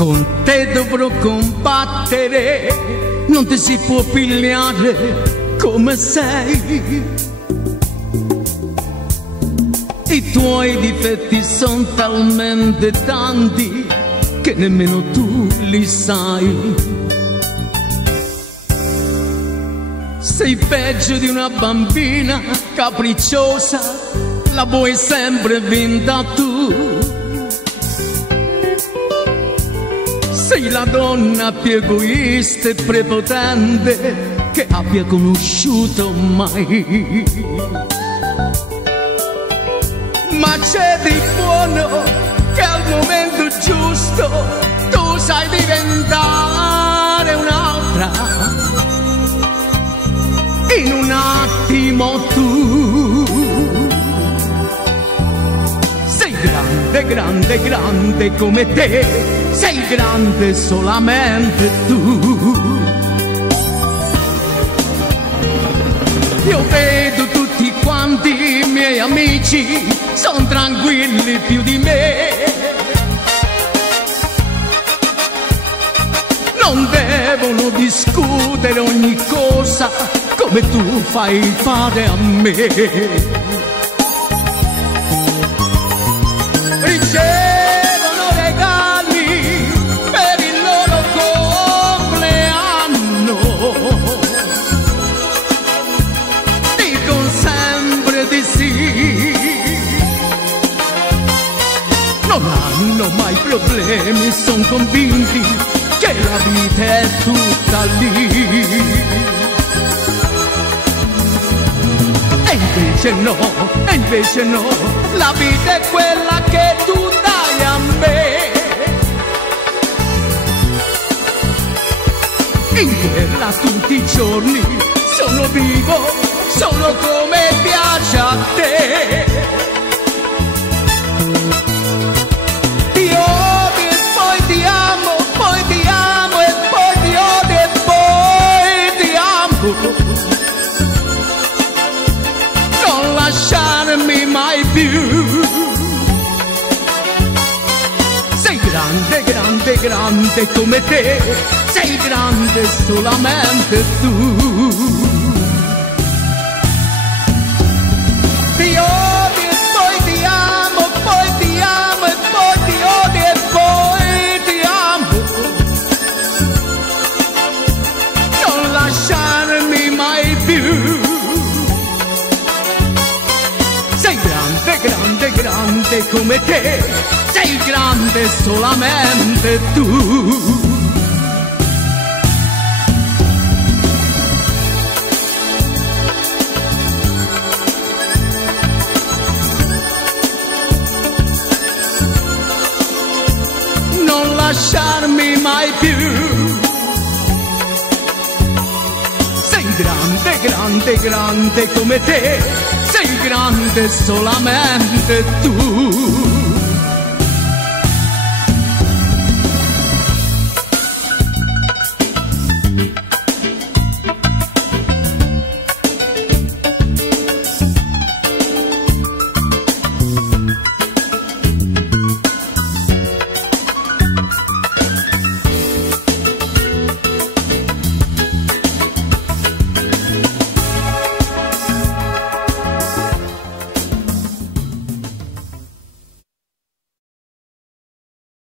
Con te dovrò combattere, non ti si può pigliare come sei. I tuoi difetti sono talmente tanti che nemmeno tu li sai. Sei peggio di una bambina capricciosa, la vuoi sempre vinta tu. Sei la donna più egoista e prepotente che abbia conosciuto mai. Ma c'è di buono che al momento giusto tu sai diventare un'altra. In un attimo tu sei grande, grande, grande come te, sei grande solamente tu. Io vedo tutti quanti i miei amici, son tranquilli più di me. Non devono discutere ogni cosa come tu fai fare a me. Ricevono regali per il loro compleanno, dicono sempre di sì. Non hanno mai problemi, son convinti che la vita è tutta lì. E invece no, la vita è quella che tu dai a me. In guerra tutti i giorni sono vivo, solo come piace a te. Ti odio e poi ti amo, poi ti amo e poi ti odio e poi ti amo. Non lasciarmi mai più. Sei grande, grande, grande come te, sei grande solamente tu. Ti odio e poi ti amo, poi ti amo e poi ti odio e poi ti amo. Non lasciarmi mai più. Sei grande, grande, grande come te, sei grande solamente tu. Non lasciarmi mai più. Sei grande, grande, grande come te, sei grande solamente tu.